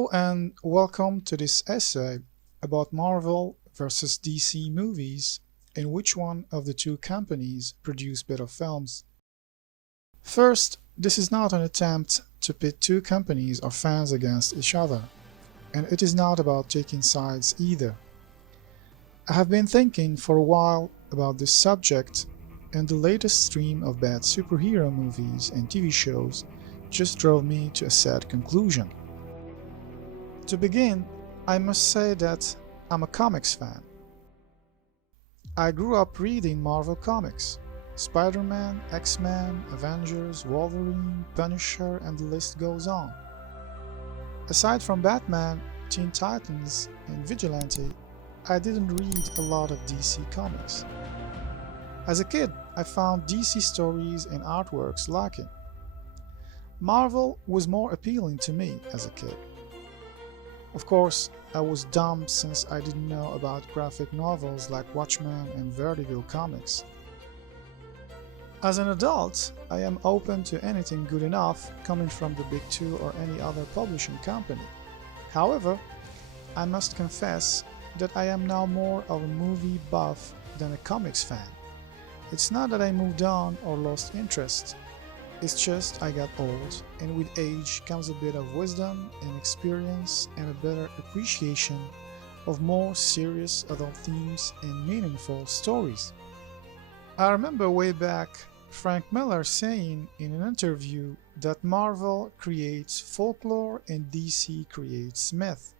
Hello and welcome to this essay about Marvel versus DC movies and which one of the two companies produce better films. First, this is not an attempt to pit two companies or fans against each other, and it is not about taking sides either. I have been thinking for a while about this subject, and the latest stream of bad superhero movies and TV shows just drove me to a sad conclusion. To begin, I must say that I'm a comics fan. I grew up reading Marvel comics. Spider-Man, X-Men, Avengers, Wolverine, Punisher, and the list goes on. Aside from Batman, Teen Titans, and Vigilante, I didn't read a lot of DC comics. As a kid, I found DC stories and artworks lacking. Marvel was more appealing to me as a kid. Of course, I was dumb since I didn't know about graphic novels like Watchmen and Vertigo comics. As an adult, I am open to anything good enough coming from the Big Two or any other publishing company. However, I must confess that I am now more of a movie buff than a comics fan. It's not that I moved on or lost interest. It's just I got old, and with age comes a bit of wisdom and experience and a better appreciation of more serious adult themes and meaningful stories. I remember way back Frank Miller saying in an interview that Marvel creates folklore and DC creates myth.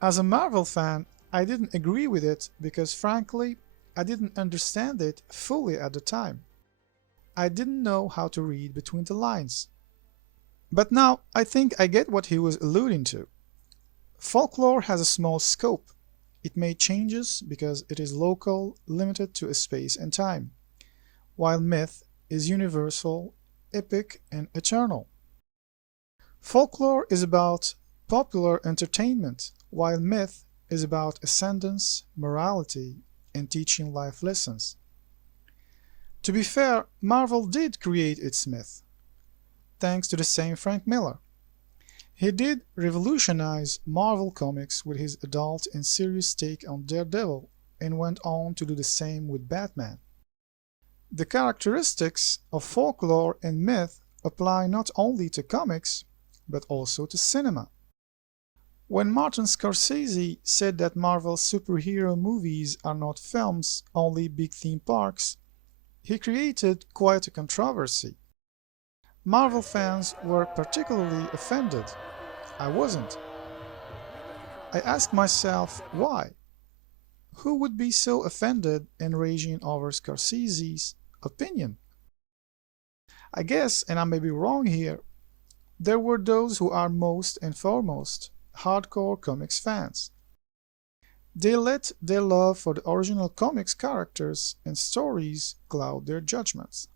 As a Marvel fan, I didn't agree with it because frankly, I didn't understand it fully at the time. I didn't know how to read between the lines. But now I think I get what he was alluding to. Folklore has a small scope. It made changes because it is local, limited to a space and time, while myth is universal, epic, and eternal. Folklore is about popular entertainment, while myth is about ascendance, morality, and teaching life lessons. To be fair, Marvel did create its myth, thanks to the same Frank Miller. He did revolutionize Marvel Comics with his adult and serious take on Daredevil and went on to do the same with Batman. The characteristics of folklore and myth apply not only to comics, but also to cinema. When Martin Scorsese said that Marvel's superhero movies are not films, only big theme parks, he created quite a controversy. Marvel fans were particularly offended. I wasn't. I asked myself why. Who would be so offended and raging over Scorsese's opinion? I guess, and I may be wrong here, there were those who are most and foremost hardcore comics fans. They let their love for the original comics characters and stories cloud their judgments.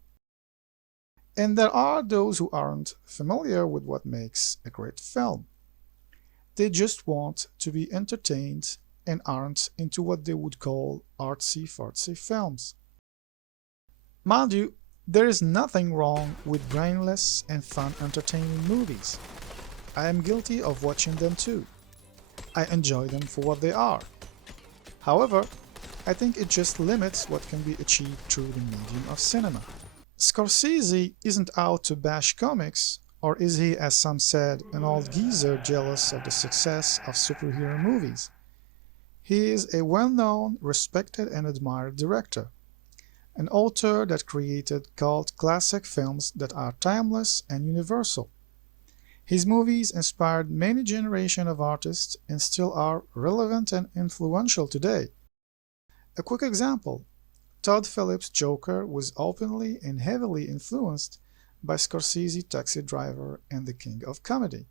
And there are those who aren't familiar with what makes a great film. They just want to be entertained and aren't into what they would call artsy-fartsy films. Mind you, there is nothing wrong with brainless and fun entertaining movies. I am guilty of watching them too. I enjoy them for what they are. However, I think it just limits what can be achieved through the medium of cinema. Scorsese isn't out to bash comics, or is he, as some said, an old geezer jealous of the success of superhero movies? He is a well-known, respected and admired director, an author that created cult classic films that are timeless and universal. His movies inspired many generations of artists and still are relevant and influential today. A quick example, Todd Phillips' Joker was openly and heavily influenced by Scorsese's Taxi Driver and The King of Comedy.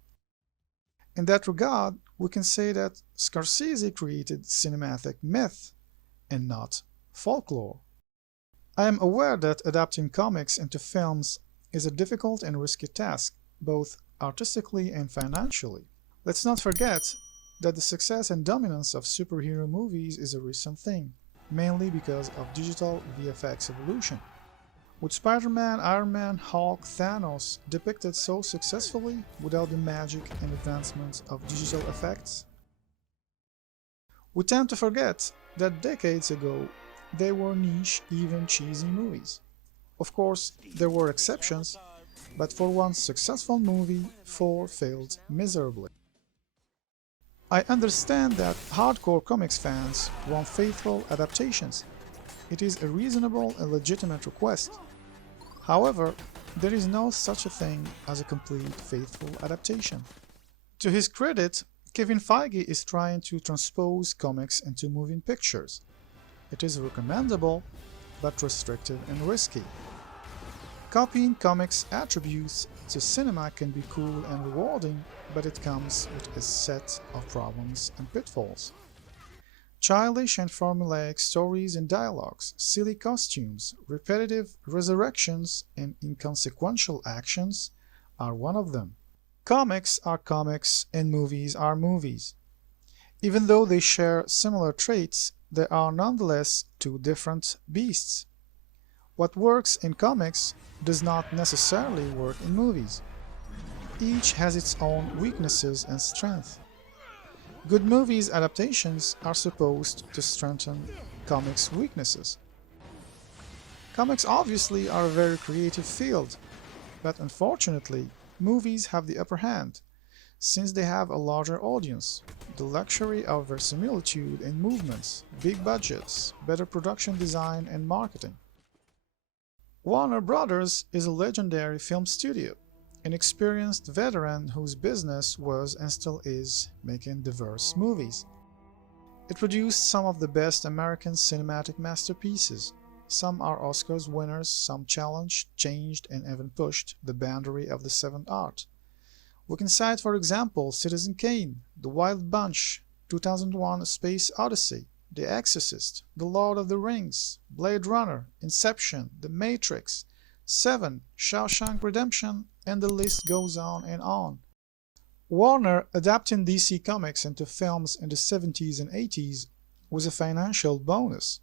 In that regard, we can say that Scorsese created cinematic myth and not folklore. I am aware that adapting comics into films is a difficult and risky task, both artistically and financially. Let's not forget that the success and dominance of superhero movies is a recent thing, mainly because of digital VFX evolution. Would Spider-Man, Iron Man, Hulk, Thanos depicted so successfully without the magic and advancements of digital effects? We tend to forget that decades ago they were niche, even cheesy movies. Of course, there were exceptions, but for one successful movie, four failed miserably. I understand that hardcore comics fans want faithful adaptations. It is a reasonable and legitimate request. However, there is no such a thing as a complete faithful adaptation. To his credit, Kevin Feige is trying to transpose comics into moving pictures. It is recommendable, but restrictive and risky. Copying comics attributes to cinema can be cool and rewarding, but it comes with a set of problems and pitfalls. Childish and formulaic stories and dialogues, silly costumes, repetitive resurrections, and inconsequential actions are one of them. Comics are comics and movies are movies. Even though they share similar traits, they are nonetheless two different beasts. What works in comics does not necessarily work in movies. Each has its own weaknesses and strengths. Good movies adaptations are supposed to strengthen comics' weaknesses. Comics obviously are a very creative field, but unfortunately, movies have the upper hand, since they have a larger audience, the luxury of verisimilitude in movements, big budgets, better production design and marketing. Warner Brothers is a legendary film studio, an experienced veteran whose business was and still is making diverse movies. It produced some of the best American cinematic masterpieces. Some are Oscars winners, some challenged, changed, and even pushed the boundary of the seventh art. We can cite, for example, Citizen Kane, The Wild Bunch, 2001: A Space Odyssey, The Exorcist, The Lord of the Rings, Blade Runner, Inception, The Matrix, Seven, Shawshank Redemption, and the list goes on and on. Warner adapting DC Comics into films in the 70s and 80s was a financial bonus,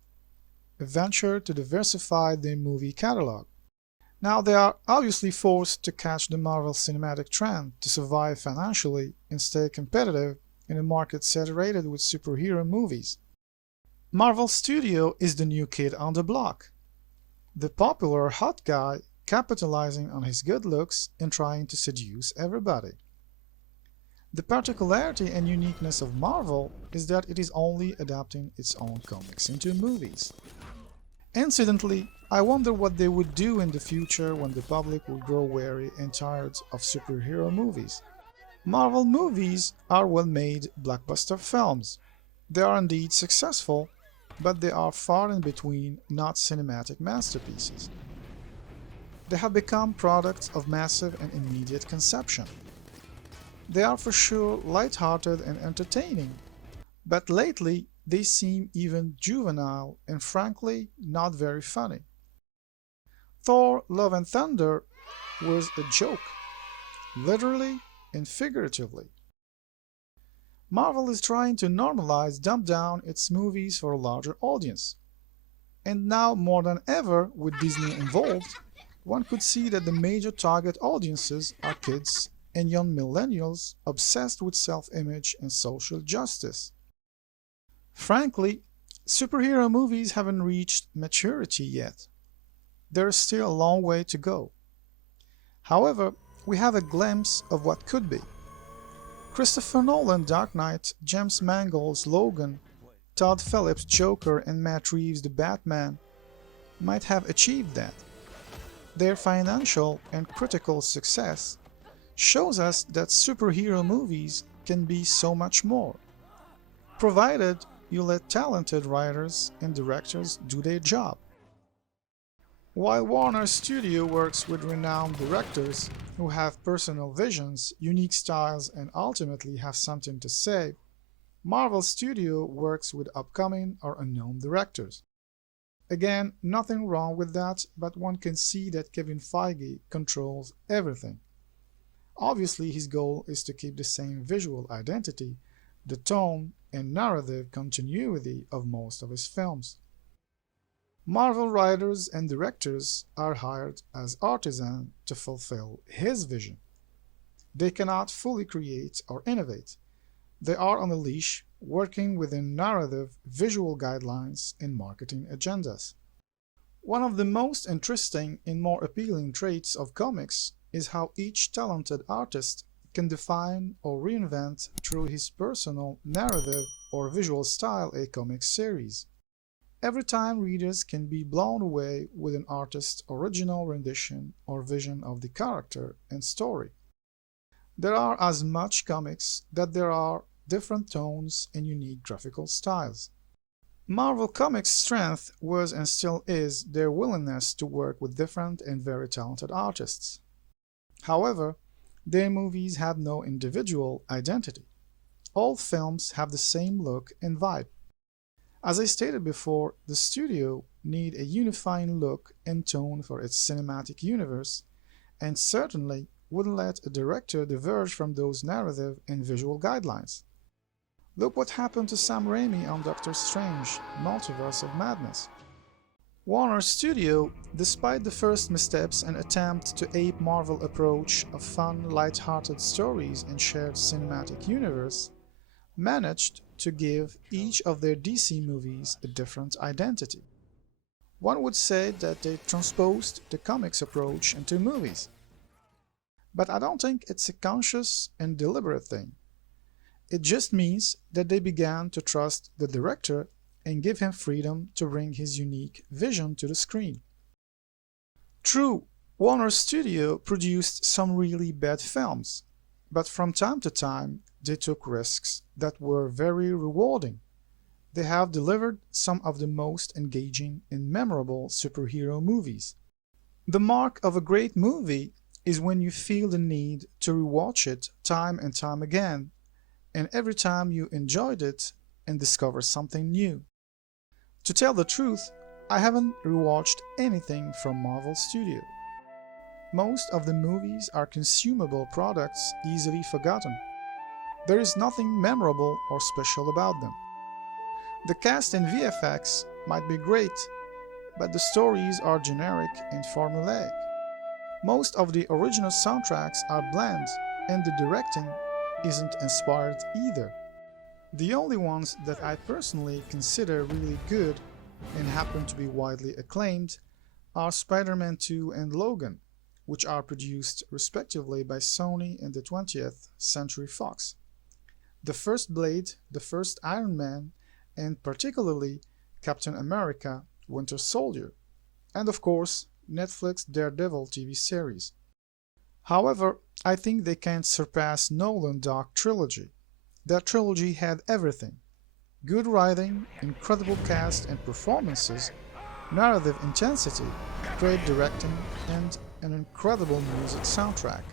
a venture to diversify their movie catalog. Now they are obviously forced to catch the Marvel cinematic trend to survive financially and stay competitive in a market saturated with superhero movies. Marvel Studio is the new kid on the block, the popular hot guy capitalizing on his good looks and trying to seduce everybody. The particularity and uniqueness of Marvel is that it is only adapting its own comics into movies. Incidentally, I wonder what they would do in the future when the public will grow weary and tired of superhero movies. Marvel movies are well-made blockbuster films. They are indeed successful, but they are far in between not cinematic masterpieces. They have become products of massive and immediate consumption. They are for sure light-hearted and entertaining, but lately they seem even juvenile and frankly not very funny. Thor: Love and Thunder was a joke, literally and figuratively. Marvel is trying to normalize dumb down its movies for a larger audience. And now more than ever with Disney involved, one could see that the major target audiences are kids and young millennials obsessed with self-image and social justice. Frankly, superhero movies haven't reached maturity yet. There is still a long way to go. However, we have a glimpse of what could be. Christopher Nolan Dark Knight, James Mangold's Logan, Todd Phillips' Joker, and Matt Reeves' The Batman might have achieved that. Their financial and critical success shows us that superhero movies can be so much more, provided you let talented writers and directors do their job. While Warner Studio works with renowned directors who have personal visions, unique styles, and ultimately have something to say, Marvel Studio works with upcoming or unknown directors. Again, nothing wrong with that, but one can see that Kevin Feige controls everything. Obviously, his goal is to keep the same visual identity, the tone, and narrative continuity of most of his films. Marvel writers and directors are hired as artisans to fulfill his vision. They cannot fully create or innovate. They are on a leash, working within narrative, visual guidelines, and marketing agendas. One of the most interesting and more appealing traits of comics is how each talented artist can define or reinvent through his personal narrative or visual style a comic series. Every time readers can be blown away with an artist's original rendition or vision of the character and story. There are as much comics that there are different tones and unique graphical styles. Marvel Comics' strength was and still is their willingness to work with different and very talented artists. However, their movies have no individual identity. All films have the same look and vibe. As I stated before, the studio need a unifying look and tone for its cinematic universe, and certainly wouldn't let a director diverge from those narrative and visual guidelines. Look what happened to Sam Raimi on Doctor Strange: Multiverse of Madness. Warner Studio, despite the first missteps and attempt to ape Marvel approach of fun, light-hearted stories and shared cinematic universe, managed to give each of their DC movies a different identity. One would say that they transposed the comics approach into movies. But I don't think it's a conscious and deliberate thing. It just means that they began to trust the director and give him freedom to bring his unique vision to the screen. True, Warner Studio produced some really bad films, but from time to time they took risks that were very rewarding. They have delivered some of the most engaging and memorable superhero movies. The mark of a great movie is when you feel the need to rewatch it time and time again, and every time you enjoyed it and discover something new. To tell the truth, I haven't rewatched anything from Marvel Studio. Most of the movies are consumable products easily forgotten. There is nothing memorable or special about them. The cast and VFX might be great, but the stories are generic and formulaic. Most of the original soundtracks are bland, and the directing isn't inspired either. The only ones that I personally consider really good and happen to be widely acclaimed are Spider-Man 2 and Logan, which are produced respectively by Sony and the 20th Century Fox. The first Blade, the first Iron Man, and particularly Captain America: Winter Soldier, and of course Netflix Daredevil TV series. However, I think they can't surpass Nolan Dark Trilogy. That trilogy had everything: good writing, incredible cast and performances, narrative intensity, great directing, and an incredible music soundtrack.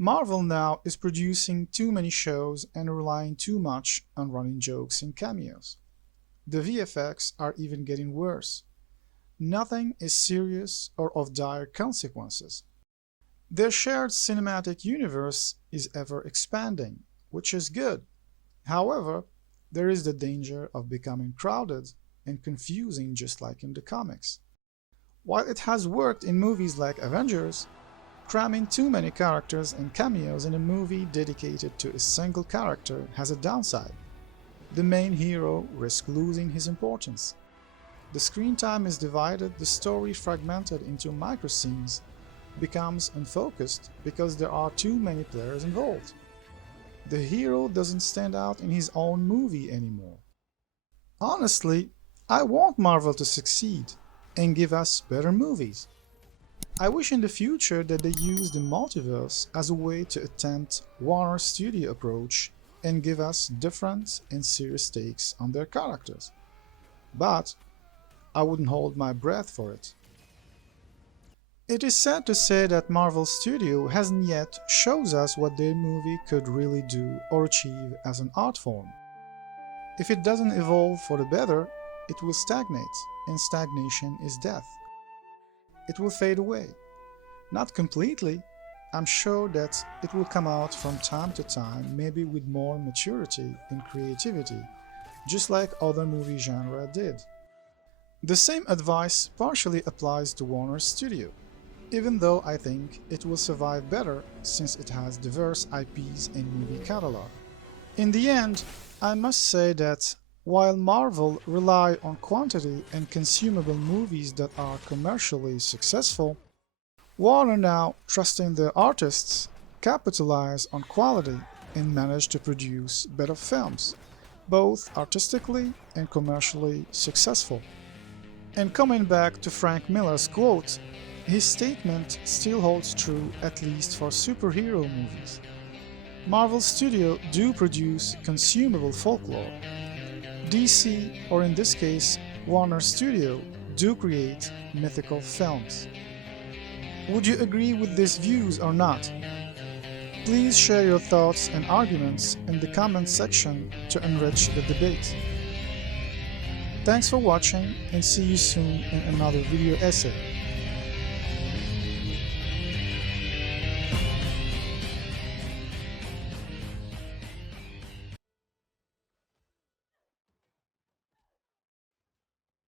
Marvel now is producing too many shows and relying too much on running jokes and cameos. The VFX are even getting worse. Nothing is serious or of dire consequences. Their shared cinematic universe is ever expanding, which is good. However, there is the danger of becoming crowded and confusing, just like in the comics. While it has worked in movies like Avengers, cramming too many characters and cameos in a movie dedicated to a single character has a downside. The main hero risks losing his importance. The screen time is divided, the story fragmented into micro-scenes, becomes unfocused because there are too many players involved. The hero doesn't stand out in his own movie anymore. Honestly, I want Marvel to succeed and give us better movies. I wish in the future that they use the multiverse as a way to attempt Warner Studio approach and give us different and serious takes on their characters. But I wouldn't hold my breath for it. It is sad to say that Marvel Studio hasn't yet shows us what their movie could really do or achieve as an art form. If it doesn't evolve for the better, it will stagnate, and stagnation is death. It will fade away. Not completely. I'm sure that it will come out from time to time, maybe with more maturity and creativity, just like other movie genre did. The same advice partially applies to Warner's studio, even though I think it will survive better since it has diverse IPs and movie catalog. In the end, I must say that while Marvel rely on quantity and consumable movies that are commercially successful, Warner now, trusting their artists, capitalize on quality and manage to produce better films, both artistically and commercially successful. And coming back to Frank Miller's quote, his statement still holds true at least for superhero movies. Marvel Studios do produce consumable folklore. DC, or in this case Warner Studio, do create mythical films. Would you agree with these views or not? Please share your thoughts and arguments in the comments section to enrich the debate. Thanks for watching and see you soon in another video essay.